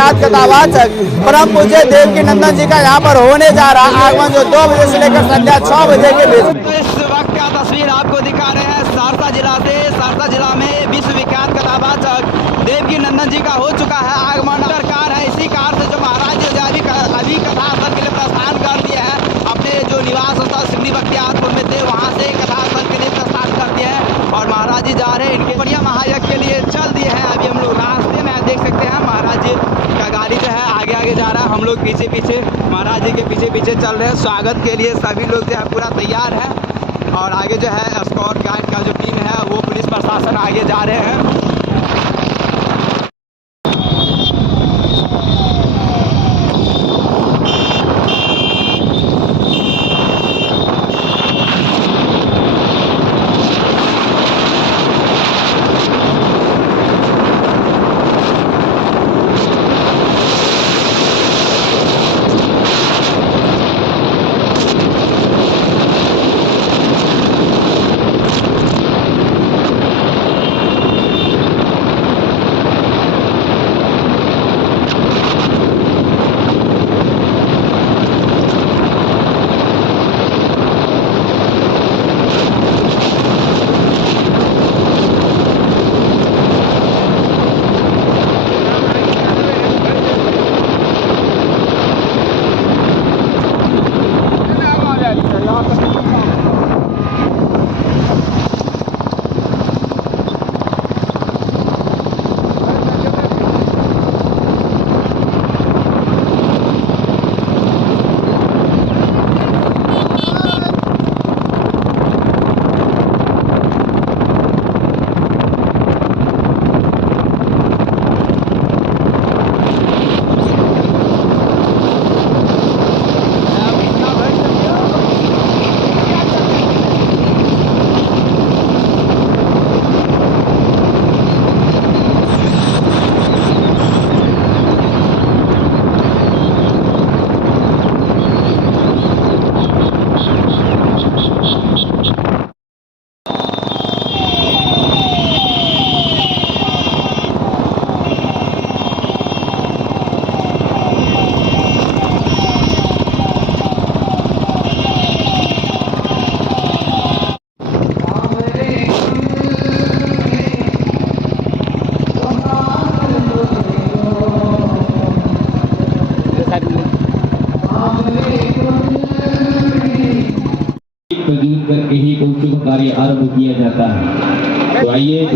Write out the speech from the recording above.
विख्यात कथावाचक परम पूज्य देवकी नंदन जी का यहाँ पर होने जा रहा आगमन जो 2 बजे से लेकर संध्या 6 बजे के बीच। तो इस वक्त का तस्वीर आपको दिखा रहे हैं सहरसा जिला से। सहरसा जिला में विश्व विख्यात कथावाचक देवकी नंदन जी का हो चुका है आगमन। कार है, इसी कार से जो महाराज जी अभी कथा स्थल के लिए प्रस्थान कर दिए हैं। अपने जो निवास स्थल सिमरी बख्तियारपुर में थे वहाँ से कथा स्थल के लिए प्रस्थान कर दिए हैं और महाराज जी जा रहे हैं इनके बढ़िया महायज्ञ के लिए चल दिए हैं। अभी हम लोग रास्ते में देख सकते हैं महाराज जी का गाड़ी जो है आगे आगे जा रहा है, हम लोग पीछे पीछे महाराज जी के पीछे पीछे चल रहे हैं। स्वागत के लिए सभी लोग जो है पूरा तैयार है और आगे जो है स्कॉट गार्ड का जो टीम है वो पुलिस प्रशासन आगे जा रहे हैं। प्रज्वलित करके ही कौशल कार्य आरंभ किया जाता है। तो आइए